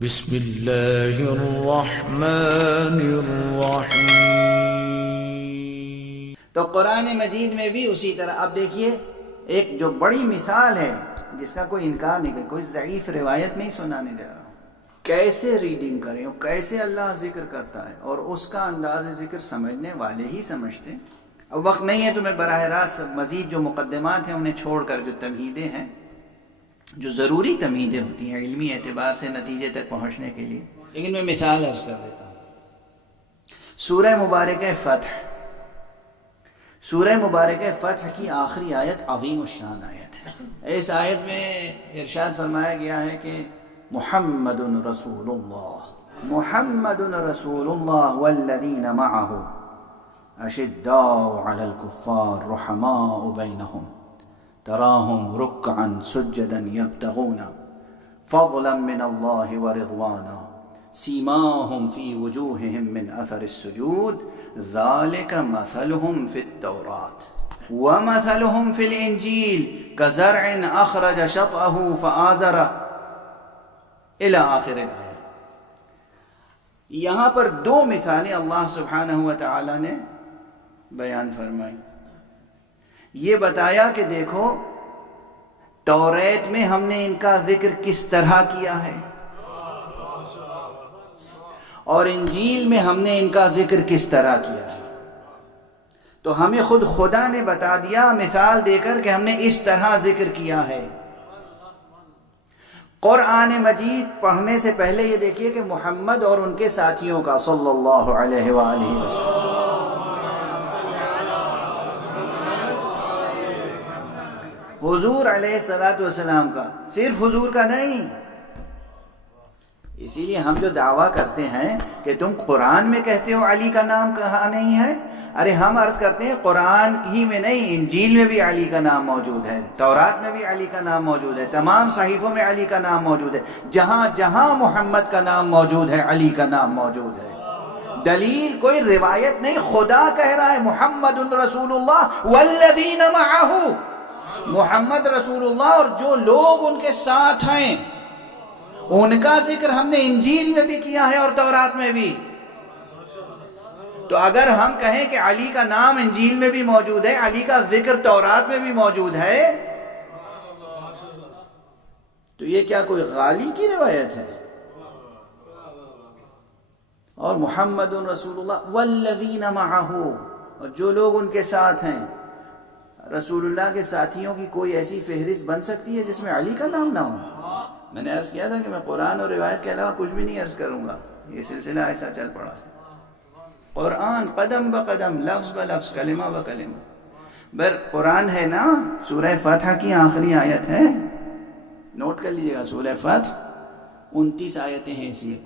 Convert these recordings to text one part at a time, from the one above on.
بسم اللہ الرحمن الرحیم۔ تو قرآن مجید میں بھی اسی طرح اب دیکھیے ایک جو بڑی مثال ہے جس کا کوئی انکار نہیں کرے، کوئی ضعیف روایت نہیں سنانے جا رہا ہوں، کیسے ریڈنگ کریں اور کیسے اللہ ذکر کرتا ہے اور اس کا انداز ذکر سمجھنے والے ہی سمجھتے ہیں۔ اب وقت نہیں ہے تو میں براہ راست مزید جو مقدمات ہیں انہیں چھوڑ کر جو تمہیدیں ہیں، جو ضروری تمہیدیں ہوتی ہیں علمی اعتبار سے نتیجے تک پہنچنے کے لیے، لیکن میں مثال عرض کر دیتا ہوں۔ سورہ مبارکہ فتح، سورہ مبارکہ فتح کی آخری آیت عظیم الشان آیت ہے۔ اس آیت میں ارشاد فرمایا گیا ہے کہ محمد رسول اللہ، محمد رسول اللہ والذین معه اشداء علی الکفار رحماء بینہم تراہم رکعا سجدا یبتغون فضلا من اللہ ورضوانا سیماہم فی وجوہہم من اثر السجود ذالک مثلہم فی التوراۃ ومثلہم فی الانجیل کزرع اخرج شطأہ فآزر الی آخر الآیہ۔ یہاں پر دو مثالیں اللہ سبحانہ و تعالی نے بیان فرمائی۔ یہ بتایا کہ دیکھو توریت میں ہم نے ان کا ذکر کس طرح کیا ہے اور انجیل میں ہم نے ان کا ذکر کس طرح کیا ہے، تو ہمیں خود خدا نے بتا دیا مثال دے کر کہ ہم نے اس طرح ذکر کیا ہے۔ قرآن مجید پڑھنے سے پہلے یہ دیکھیے کہ محمد اور ان کے ساتھیوں کا صلی اللہ علیہ وآلہ وسلم، حضور علیہ السلام کا، صرف حضور کا نہیں۔ اسی لیے ہم جو دعویٰ کرتے ہیں کہ تم قرآن میں کہتے ہو علی کا نام کہاں نہیں ہے، ارے ہم عرض کرتے ہیں قرآن ہی میں نہیں، انجیل میں بھی علی کا نام موجود ہے، تورات میں بھی علی کا نام موجود ہے، تمام صحیفوں میں علی کا نام موجود ہے، جہاں جہاں محمد کا نام موجود ہے علی کا نام موجود ہے۔ دلیل کوئی روایت نہیں، خدا کہہ رہا ہے محمد رسول اللہ والذین معہ، محمد رسول اللہ اور جو لوگ ان کے ساتھ ہیں ان کا ذکر ہم نے انجیل میں بھی کیا ہے اور تورات میں بھی۔ تو اگر ہم کہیں کہ علی کا نام انجیل میں بھی موجود ہے، علی کا ذکر تورات میں بھی موجود ہے، تو یہ کیا کوئی غالی کی روایت ہے؟ اور محمد رسول اللہ والذین معہ، اور جو لوگ ان کے ساتھ ہیں، رسول اللہ کے ساتھیوں کی کوئی ایسی فہرست بن سکتی ہے جس میں علی کا نام نہ ہو؟ میں نے عرض کیا تھا کہ میں قرآن اور روایت کے علاوہ کچھ بھی نہیں عرض کروں گا، یہ سلسلہ ایسا چل پڑا ہے۔ قرآن قدم بقدم، لفظ بلفظ، کلمہ بکلمہ۔ قرآن ہے نا، سورہ فتح کی آخری آیت ہے، نوٹ کر لیجیے گا، سورہ فتح 29 آیتیں ہیں اس میں،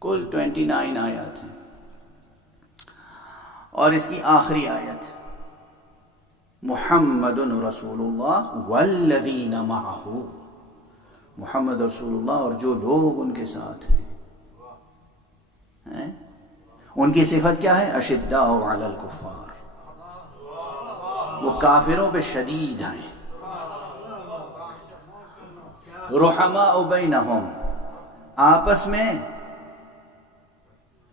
کل 29 آیات ہیں، اور اس کی آخری آیت محمد رسول اللہ والذین معہ، محمد رسول اللہ اور جو لوگ ان کے ساتھ ہیں۔ ان کی صفت کیا ہے؟ اشداء علی الکفار، وہ کافروں پہ شدید ہیں، رحماء بینہم، آپس میں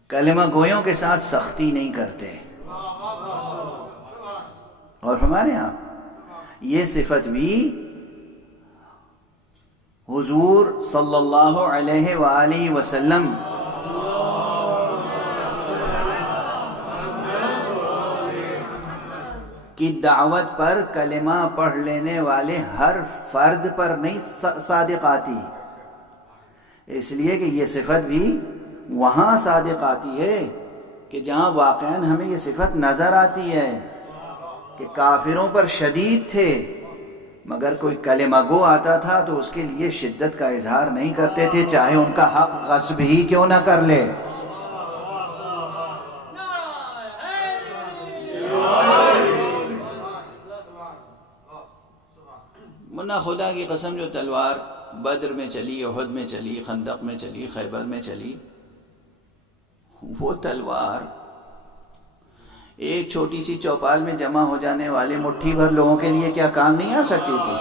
کلمہ گویوں کے ساتھ سختی نہیں کرتے۔ اور ہمارے یہاں یہ صفت بھی حضور صلی اللہ علیہ وآلہ وسلم کی دعوت پر کلمہ پڑھ لینے والے ہر فرد پر نہیں صادق آتی، اس لیے کہ یہ صفت بھی وہاں صادق آتی ہے کہ جہاں واقعاً ہمیں یہ صفت نظر آتی ہے کہ کافروں پر شدید تھے، مگر کوئی کلمہ گو آتا تھا تو اس کے لیے شدت کا اظہار نہیں کرتے تھے، چاہے ان کا حق غصب ہی کیوں نہ کر لے۔ منہ خدا کی قسم، جو تلوار بدر میں چلی، احد میں چلی، خندق میں چلی، خیبر میں چلی، وہ تلوار ایک چھوٹی سی چوپال میں جمع ہو جانے والے مٹھی بھر لوگوں کے لیے کیا کام نہیں آ سکتی تھی؟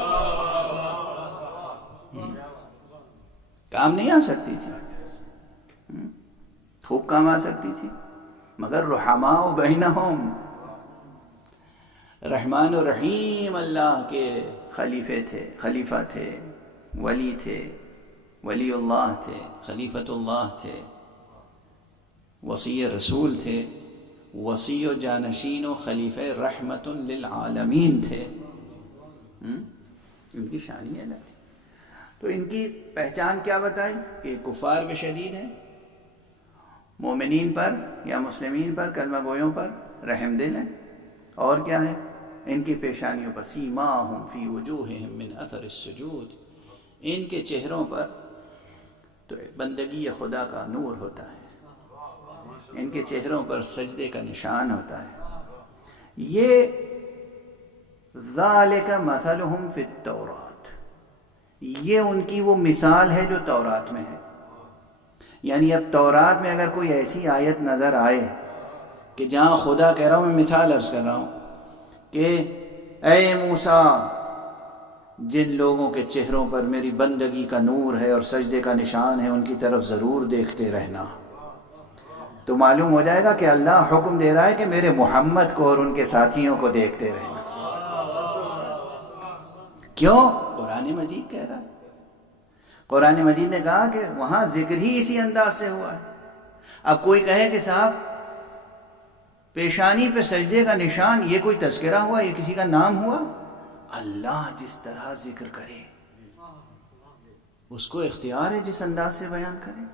کام نہیں آ سکتی تھی، خوب کام آ سکتی تھی، مگر رحماء بینہم، رحمان و رحیم اللہ کے خلیفہ تھے، ولی تھے، ولی اللہ تھے، خلیفۃ اللہ تھے، وصی رسول تھے، وصی و جانشین و خلیفہ رحمت للعالمین تھے۔ ان کی شان ہی الگ تھی۔ تو ان کی پہچان کیا بتائی کہ کفار پہ شدید ہے، مومنین پر یا مسلمین پر، کلمہ گویوں پر رحم دل ہے، اور کیا ہے ان کی پیشانیوں پر سیماہم فی وجوہہم من اثر السجود، ان کے چہروں پر تو بندگی خدا کا نور ہوتا ہے، ان کے چہروں پر سجدے کا نشان ہوتا ہے۔ یہ ذالک مثلہم فی التورات، یہ ان کی وہ مثال ہے جو تورات میں ہے۔ یعنی اب تورات میں اگر کوئی ایسی آیت نظر آئے کہ جہاں خدا کہہ رہا ہوں، میں مثال عرض کر رہا ہوں کہ اے موسیٰ، جن لوگوں کے چہروں پر میری بندگی کا نور ہے اور سجدے کا نشان ہے، ان کی طرف ضرور دیکھتے رہنا، تو معلوم ہو جائے گا کہ اللہ حکم دے رہا ہے کہ میرے محمد کو اور ان کے ساتھیوں کو دیکھتے رہنا۔ کیوں؟ قرآن مجید کہہ رہا ہے، قرآن مجید نے کہا کہ وہاں ذکر ہی اسی انداز سے ہوا ہے۔ اب کوئی کہے کہ صاحب پیشانی پہ سجدے کا نشان، یہ کوئی تذکرہ ہوا، یہ کسی کا نام ہوا؟ اللہ جس طرح ذکر کرے اس کو اختیار ہے جس انداز سے بیان کرے۔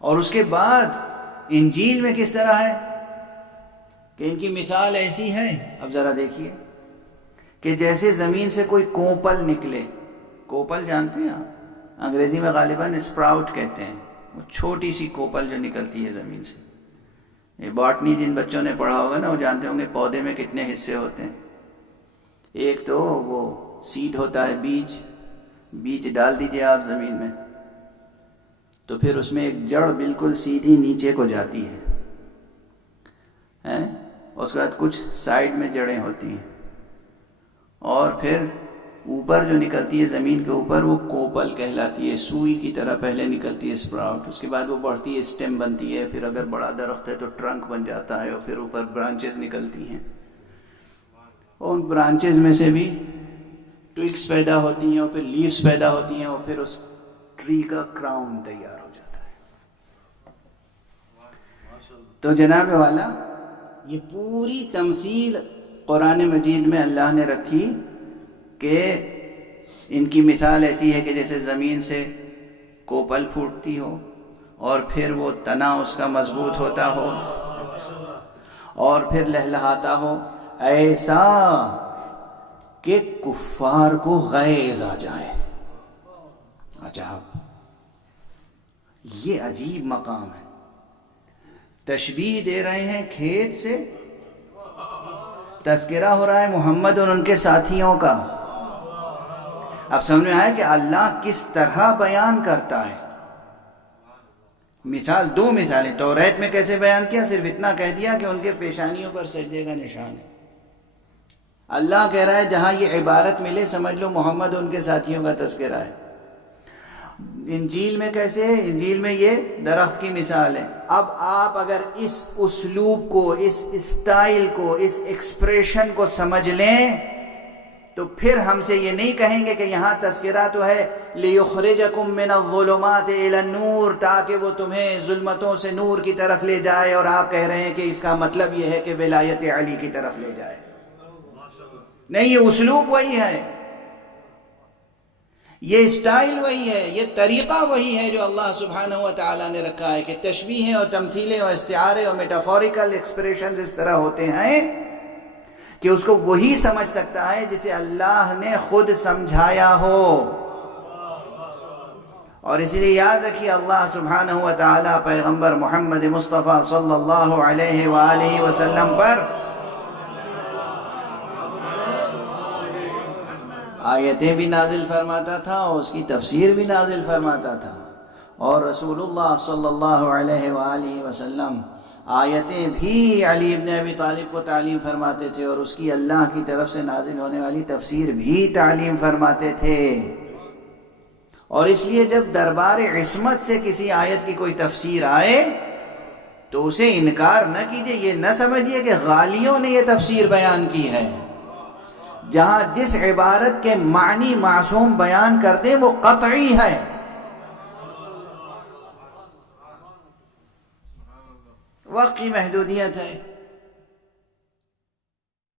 اور اس کے بعد انجیل میں کس طرح ہے کہ ان کی مثال ایسی ہے، اب ذرا دیکھیے کہ جیسے زمین سے کوئی کوپل نکلے، کوپل جانتے ہیں آپ، انگریزی میں غالباً اسپراؤٹ کہتے ہیں، وہ چھوٹی سی کوپل جو نکلتی ہے زمین سے۔ یہ باٹنی جن بچوں نے پڑھا ہوگا نا، وہ جانتے ہوں گے پودے میں کتنے حصے ہوتے ہیں۔ ایک تو وہ سیڈ ہوتا ہے، بیج ڈال دیجئے آپ زمین میں، تو پھر اس میں ایک جڑ بالکل سیدھی نیچے کو جاتی ہے، اس کے بعد کچھ سائیڈ میں جڑیں ہوتی ہیں، اور پھر اوپر جو نکلتی ہے زمین کے اوپر وہ کوپل کہلاتی ہے، سوئی کی طرح پہلے نکلتی ہے اسپراؤٹ، اس کے بعد وہ بڑھتی ہے، اسٹیم بنتی ہے، پھر اگر بڑا درخت ہے تو ٹرنک بن جاتا ہے، اور پھر اوپر برانچز نکلتی ہیں، اور ان برانچز میں سے بھی ٹوئگس پیدا ہوتی ہیں، اور پھر لیوز پیدا ہوتی ہیں، اور پھر اس ٹری کا کراؤن تیار ہو جاتا ہے۔ تو جناب والا، یہ پوری تمثیل قرآن مجید میں اللہ نے رکھی کہ ان کی مثال ایسی ہے کہ جیسے زمین سے کوپل پھوٹتی ہو، اور پھر وہ تنا اس کا مضبوط ہوتا ہو، اور پھر لہلہاتا ہو، ایسا کہ کفار کو غیظ آ جائے۔ عجب، یہ عجیب مقام ہے۔ تشبیہ دے رہے ہیں کھیت سے، تذکرہ ہو رہا ہے محمد اور ان کے ساتھیوں کا۔ اب سمجھ میں آیا کہ اللہ کس طرح بیان کرتا ہے۔ مثال، دو مثالیں توریت میں کیسے بیان کیا، صرف اتنا کہہ دیا کہ ان کے پیشانیوں پر سجدے کا نشان ہے۔ اللہ کہہ رہا ہے جہاں یہ عبارت ملے سمجھ لو محمد ان کے ساتھیوں کا تذکرہ ہے۔ انجیل میں کیسے ہے؟ انجیل میں یہ درخت کی مثال ہے۔ اب آپ اگر اس اسلوب کو، اس اسٹائل کو، اس ایکسپریشن کو سمجھ لیں تو پھر ہم سے یہ نہیں کہیں گے کہ یہاں تذکرہ تو ہے لِيُخْرِجَكُم مِّنَ الظُّلُمَاتِ إِلَى النُّورِ، تاکہ وہ تمہیں ظلمتوں سے نور کی طرف لے جائے، اور آپ کہہ رہے ہیں کہ اس کا مطلب یہ ہے کہ ولایت علی کی طرف لے جائے۔ نہیں، یہ اسلوب وہی ہے، یہ اسٹائل وہی ہے، یہ طریقہ وہی ہے جو اللہ سبحانہ و تعالیٰ نے رکھا ہے کہ تشبیہیں اور تمثیلیں اور استعارے اور میٹافوریکل ایکسپریشنز اس طرح ہوتے ہیں کہ اس کو وہی سمجھ سکتا ہے جسے اللہ نے خود سمجھایا ہو۔ اور اسی لیے یاد رکھیے، اللہ سبحانہ و تعالیٰ پیغمبر محمد مصطفیٰ صلی اللہ علیہ وآلہ وسلم پر آیتیں بھی نازل فرماتا تھا اور اس کی تفسیر بھی نازل فرماتا تھا، اور رسول اللہ صلی اللہ علیہ وآلہ وسلم آیتیں بھی علی ابن ابی طالب کو تعلیم فرماتے تھے، اور اس کی اللہ کی طرف سے نازل ہونے والی تفسیر بھی تعلیم فرماتے تھے۔ اور اس لیے جب دربار عصمت سے کسی آیت کی کوئی تفسیر آئے تو اسے انکار نہ کیجئے، یہ نہ سمجھیے کہ غالیوں نے یہ تفسیر بیان کی ہے۔ جہاں جس عبارت کے معنی معصوم بیان کر دیں وہ قطعی ہے، وقت کی محدودیت ہے۔